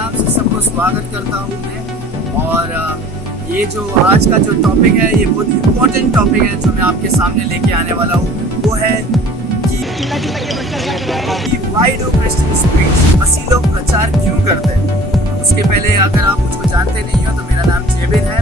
नाम से सबको स्वागत करता हूँ मैं। और ये जो आज का जो टॉपिक है ये बहुत इम्पोर्टेंट टॉपिक है जो मैं आपके सामने लेके आने वाला हूँ। वो है कि व्हाई डू क्रिश्चियंस प्रीच, मसीह लोग प्रचार क्यों करते हैं। उसके पहले अगर आप मुझको जानते नहीं हो तो मेरा नाम जेबिन है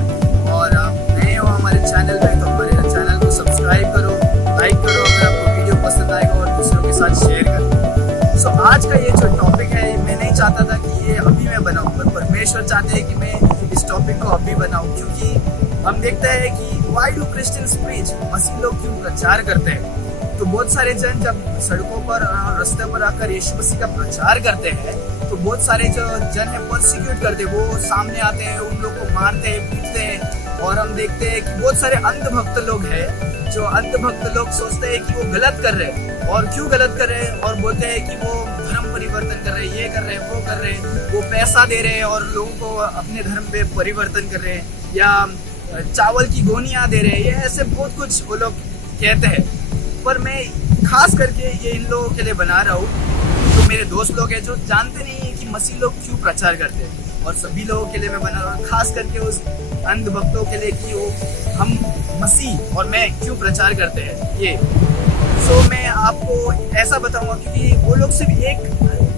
और आप नए हो हमारे चैनल पे तो हमारे चैनल को सब्सक्राइब करो, लाइक करो अगर आपको वीडियो पसंद आएगा और दूसरों के साथ शेयर करो। सो आज का ये जो टॉपिक है मैं नहीं चाहता था कि ये अभी मैं बनाऊँ, पर परमेश्वर चाहते हैं कि मैं इस टॉपिक को अभी बनाऊँ, क्योंकि हम देखते हैं कि व्हाई डू क्रिश्चियंस प्रीच, मसीह लोग क्यों प्रचार करते हैं। तो बहुत सारे जन जब सड़कों पर रास्ते पर आकर यीशु मसीह का प्रचार करते हैं तो बहुत सारे जो जन है परसिक्यूट करते हैं, वो सामने आते हैं, उन लोग को मारते हैं, पीटते हैं। और हम देखते हैं कि बहुत सारे अंधभक्त लोग हैं, जो अंधभक्त लोग सोचते हैं कि वो गलत कर रहे हैं। और क्यों गलत कर रहे हैं और बोलते हैं कि वो धर्म परिवर्तन कर रहे हैं, ये कर रहे हैं, वो कर रहे हैं, वो पैसा दे रहे हैं और लोगों को अपने धर्म पे परिवर्तन कर रहे हैं, या चावल की गोनियां दे रहे हैं, ये ऐसे बहुत कुछ वो लोग कहते हैं। पर मैं खास करके ये इन लोगों के लिए बना रहा हूँ जो मेरे दोस्त लोग हैं जो जानते नहीं है कि मसीह लोग क्यों प्रचार करते हैं, और सभी लोगों के लिए मैं बना रहा हूँ, खास करके उस अंधभक्तों के लिए कि वो हम मसीह और मैं क्यों प्रचार करते हैं ये। सो मैं आपको ऐसा बताऊंगा क्योंकि वो लोग सिर्फ एक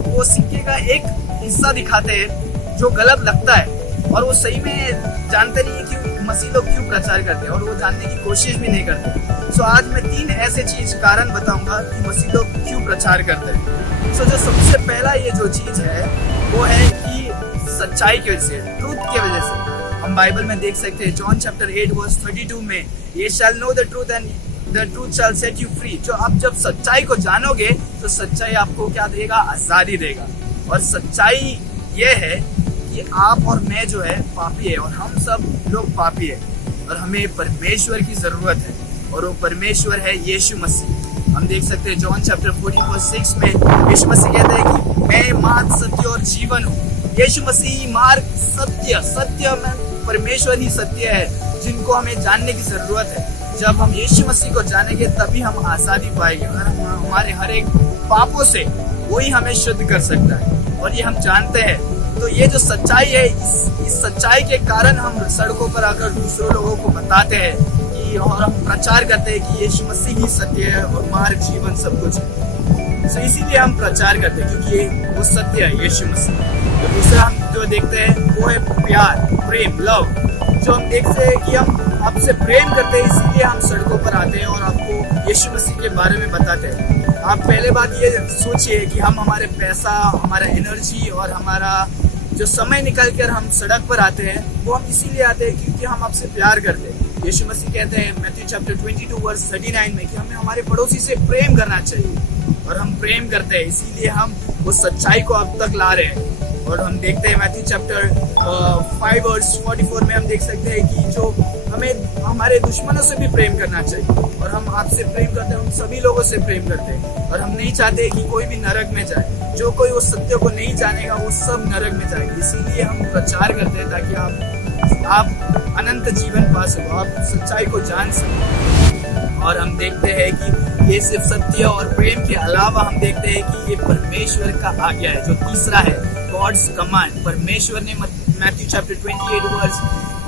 वो सिक्के का एक हिस्सा दिखाते हैं जो गलत लगता है, और वो सही में जानते नहीं है कि मसीह लोग क्यों प्रचार करते हैं और वो जानने की कोशिश भी नहीं करते। सो आज मैं 3 ऐसे चीज कारण बताऊंगा कि मसीह लोग क्यों प्रचार करते हैं। सो जो सबसे पहला ये जो चीज है वो है कि सच्चाई की वजह से, ट्रूथ की वजह से। हम बाइबल में देख सकते हैं जॉन चैप्टर 8 वर्स 32 में, ये shall know the truth and the truth shall set you free. जो आप जब सच्चाई को जानोगे तो सच्चाई आपको क्या देगा, आजादी देगा। और सच्चाई ये है कि आप और मैं जो है पापी है, और हम सब लोग पापी है, और हमें परमेश्वर की जरूरत है, और वो परमेश्वर है यीशु मसीह। हम देख सकते हैं जॉन चैप्टर 14 वर्स 6 में यीशु मसीह कहते हैं कि मैं मार्ग, सत्य और जीवन हूँ। यीशु मसीह मार्ग, सत्य में परमेश्वर ही सत्य है जिनको हमें जानने की जरूरत है। जब हम यीशु मसीह को जानेंगे तभी हम आजादी पाएंगे, और हमारे हर एक पापों से वही हमें शुद्ध कर सकता है, और ये हम जानते हैं। तो ये जो सच्चाई है, इस सच्चाई के कारण हम सड़कों पर आकर दूसरों लोगों को बताते हैं कि, और हम प्रचार करते हैं कि यीशु मसीह ही सत्य है और मार्ग, जीवन सब कुछ है। तो इसीलिए हम प्रचार करते हैं क्योंकि ये वो सत्य है, यीशु मसीह। तो दूसरा हम जो देखते हैं वो है प्यार, प्रेम, लव। जो हम देखते हैं कि हम आपसे प्रेम करते हैं, इसीलिए हम सड़कों पर आते हैं और आपको यीशु मसीह के बारे में बताते हैं। आप पहले बात ये सोचिए कि हम हमारे पैसा, हमारा एनर्जी और हमारा जो समय निकाल कर हम सड़क पर आते हैं वो हम इसीलिए आते हैं क्योंकि हम आपसे प्यार करते हैं। यीशु मसीह कहते हैं मैथ्यू चैप्टर 22 वर्स 39 में कि हमें हमारे पड़ोसी से प्रेम करना चाहिए, और हम प्रेम करते हैं, इसीलिए हम वो सच्चाई को अब तक ला रहे हैं। और हम देखते हैं मैथ्यू चैप्टर 5 वर्स 44 में हम देख सकते हैं कि जो हमें हमारे दुश्मनों से भी प्रेम करना चाहिए, और हम आपसे प्रेम करते हैं, हम सभी लोगों से प्रेम करते हैं, और हम नहीं चाहते कि कोई भी नरक में जाए। जो कोई उस सत्य को नहीं जानेगा वो सब नरक में जाएंगे। इसीलिए हम प्रचार करते हैं ताकि आप अनंत जीवन पा सको, आप सच्चाई को जान सको। और हम देखते हैं कि ये सिर्फ सत्य और प्रेम के अलावा हम देखते हैं कि ये परमेश्वर का आज्ञा है, जो तीसरा है गॉड्स कमांड। परमेश्वर ने मैथ्यू चैप्टर 28 वर्स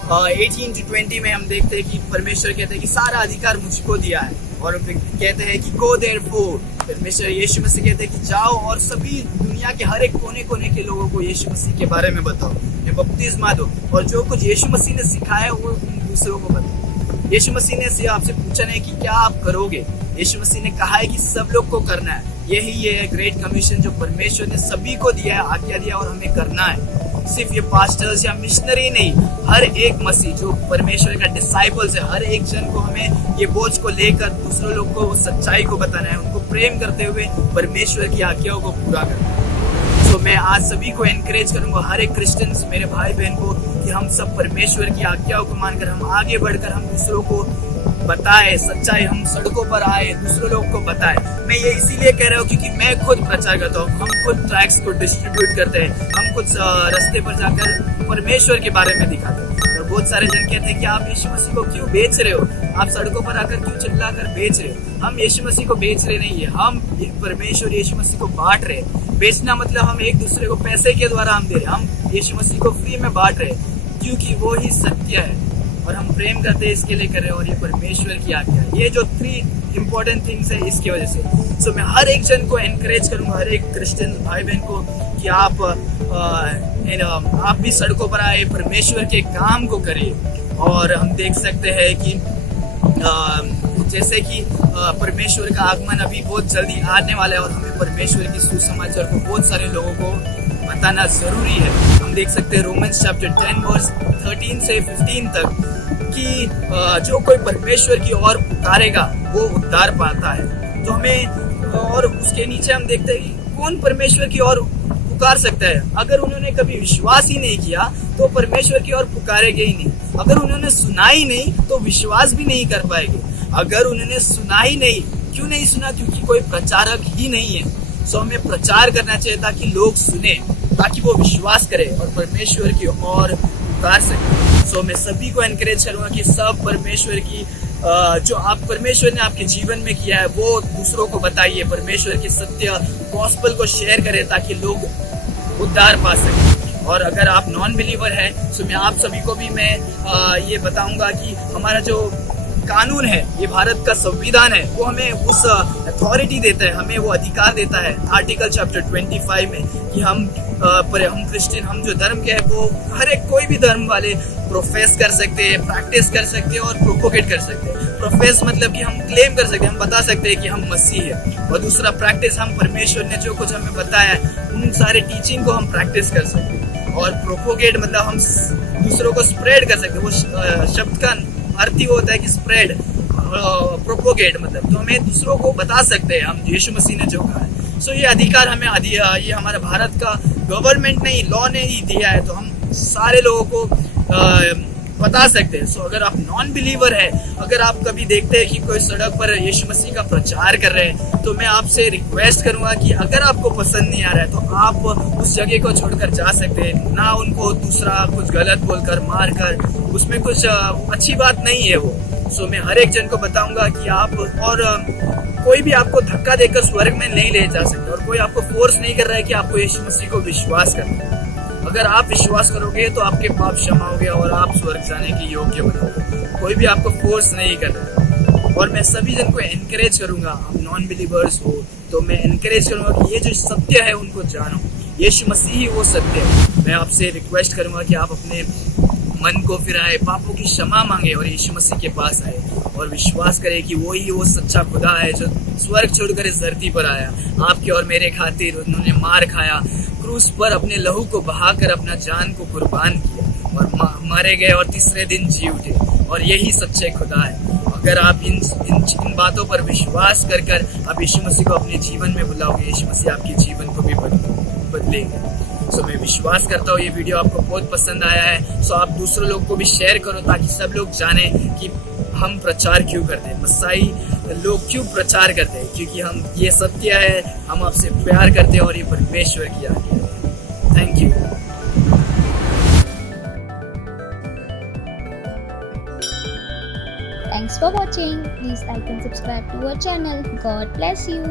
18 to 20 में हम देखते हैं कि परमेश्वर कहते हैं कि सारा अधिकार मुझको दिया है, और कहते हैं कि गो देयरफॉर। परमेश्वर यीशु मसीह कहते हैं कि जाओ और सभी दुनिया के हर एक कोने कोने के लोगों को यीशु मसीह के बारे में बताओ, बपतिस्मा दो, और जो कुछ यीशु मसीह ने सिखाया वो दूसरों को बताओ। यीशु मसीह ने आपसे पूछा नहीं कि क्या आप करोगे, यीशु मसीह ने कहा है कि सब लोग को करना है। यही ये ग्रेट कमीशन जो परमेश्वर ने सभी को दिया है, आज्ञा दिया, और हमें करना है। सिर्फ ये पास्टर्स या मिशनरी नहीं, हर एक मसीह जो परमेश्वर का डिसाइपल्स है, हर एक जन को हमें ये बोझ को लेकर दूसरों लोग को सच्चाई को बताना है, उनको प्रेम करते हुए परमेश्वर की आज्ञाओं को पूरा करना है। तो मैं आज सभी को एनकरेज करूंगा, हर एक क्रिश्चियंस मेरे भाई बहन को, कि हम सब परमेश्वर की आज्ञाओं को मानकर हम आगे बढ़कर हम दूसरों को बताए सच्चाई, हम सड़कों पर आए, दूसरों लोग को बताए। मैं ये इसीलिए कह रहा हूँ क्योंकि मैं खुद प्रचार करता हूँ, हम खुद ट्रैक्स को डिस्ट्रीब्यूट करते हैं, हम कुछ रास्ते पर जाकर परमेश्वर के बारे में दिखाते हैं। और बहुत सारे जन कहते हैं कि आप यीशु मसीह को क्यों बेच रहे हो, आप सड़कों पर आकर क्यों चिल्ला कर बेच रहे हो। हम यीशु मसीह को बेच रहे नहीं है, हम परमेश्वर यीशु मसीह को बांट रहे हैं। बेचना मतलब हम एक दूसरे को पैसे के द्वारा हम दे रहे हैं, हम यीशु मसीह को फ्री में बांट रहे हैं, क्योंकि वो ही सत्य है और हम प्रेम करते हैं इसके लिए कर रहे हैं, और ये परमेश्वर की आज्ञा है। ये जो 3 इम्पोर्टेंट थिंग्स है इसकी वजह से। सो मैं हर एक जन को एनकरेज करूँगा, हर एक क्रिश्चियन भाई बहन को, कि आप भी सड़कों पर आए, परमेश्वर के काम को करिए। और हम देख सकते हैं कि जैसे कि परमेश्वर का आगमन अभी बहुत जल्दी आने वाला है, और हमें परमेश्वर की सुसमाचार को बहुत सारे लोगों को बताना जरूरी है। हम देख सकते हैं रोमन्स चैप्टर 10 वर्स 13 से 15 तक कि जो कोई परमेश्वर की ओर पुकारेगा वो उद्धार पाता है। तो हमें, और उसके नीचे हम देखते हैं कि कौन परमेश्वर की ओर पुकार सकता है। अगर उन्होंने कभी विश्वास ही नहीं किया तो परमेश्वर की ओर पुकारेंगे ही नहीं। अगर उन्होंने सुना ही नहीं तो विश्वास भी नहीं कर पाएंगे। अगर उन्होंने सुना ही नहीं, क्यों नहीं सुना? क्योंकि कोई प्रचारक ही नहीं है। सो हमें प्रचार करना चाहिए ताकि लोग सुने, ताकि वो विश्वास करें और परमेश्वर की ओर पुकार सके। सो मैं सभी को एनकरेज करूंगा कि सब परमेश्वर की जो आप परमेश्वर ने आपके जीवन में किया है वो दूसरों को बताइए। परमेश्वर के सत्य गॉस्पेल को शेयर करें ताकि लोग उद्धार पा सकें। और अगर आप नॉन बिलीवर है तो मैं आप सभी को भी मैं ये बताऊंगा कि हमारा जो कानून है, ये भारत का संविधान है, वो हमें उस अथॉरिटी देता है, हमें वो अधिकार देता है आर्टिकल चैप्टर 25 में कि हम क्रिश्चियन, हम जो धर्म के हैं वो हर एक कोई भी धर्म वाले प्रोफेस कर सकते हैं, प्रैक्टिस कर सकते हैं और प्रोपोगेट कर सकते हैं। प्रोफेस मतलब कि हम क्लेम कर सकते हैं, हम बता सकते हैं कि हम मसीह है। और दूसरा प्रैक्टिस, हम परमेश्वर ने जो कुछ हमें बताया उन सारे टीचिंग को हम प्रैक्टिस कर सकते हैं। और प्रोपोगेट मतलब हम दूसरों को स्प्रेड कर सकते हैं। वो शब्द का अर्थ ही होता है कि स्प्रेड, प्रोपोगेट मतलब, तो हमें दूसरों को बता सकते हैं हम यीशु मसीह ने जो कहा है। सो ये अधिकार हमें ये हमारा भारत का गवर्नमेंट ने ही, लॉ ने ही दिया है, तो हम सारे लोगों को बता सकते हैं। सो अगर आप नॉन बिलीवर है, अगर आप कभी देखते हैं कि कोई सड़क पर यीशु मसीह का प्रचार कर रहे हैं, तो मैं आपसे रिक्वेस्ट करूंगा कि अगर आपको पसंद नहीं आ रहा है तो आप उस जगह को छोड़कर जा सकते हैं। ना उनको दूसरा कुछ गलत बोलकर, मार कर, उसमें कुछ अच्छी बात नहीं है वो। सो मैं हर एक जन को बताऊंगा कि आप, और कोई भी आपको धक्का देकर स्वर्ग में नहीं ले जा सकता, और कोई आपको फोर्स नहीं कर रहा है कि आपको यीशु मसीह को विश्वास करना है। अगर आप विश्वास करोगे तो आपके पाप क्षमा होंगे और आप स्वर्ग जाने के योग्य बनोगे। कोई भी आपको फोर्स नहीं कर रहा। और मैं सभी जन को एनकरेज करूंगा, आप नॉन बिलीवर्स हो तो मैं एनकरेज करूंगा कि ये जो सत्य है उनको जानो। यीशु मसीह ही वो सत्य है। मैं आपसे रिक्वेस्ट करूंगा कि आप अपने मन को फिराए, पापों की क्षमा मांगे और यीशु मसीह के पास आए और विश्वास करें कि वो ही वो सच्चा खुदा है जो स्वर्ग छोड़कर इस धरती पर आया। आपके और मेरे खातिर उन्होंने मार खाया, क्रूस पर अपने लहू को बहाकर अपना जान को कुर्बान किया और मारे गए और तीसरे दिन जी उठे, और यही सच्चे खुदा है। अगर आप इन बातों पर विश्वास कर आप यीशु मसीह को अपने जीवन में बुलाओगे, यीशु मसीह आपके जीवन को भी बदलेंगे। सो मैं विश्वास करता हूँ ये वीडियो आपको बहुत पसंद आया है। सो आप दूसरे लोग को भी शेयर करो ताकि सब लोग जाने कि हम प्रचार क्यों करते हैं, मसाई लोग क्यों प्रचार करते हैं, क्योंकि हम, ये सत्य है, हम आपसे प्यार करते हैं और ये परमेश्वर की आज्ञा है। Thank you. Thanks for watching. Please like and subscribe to our channel. God bless you.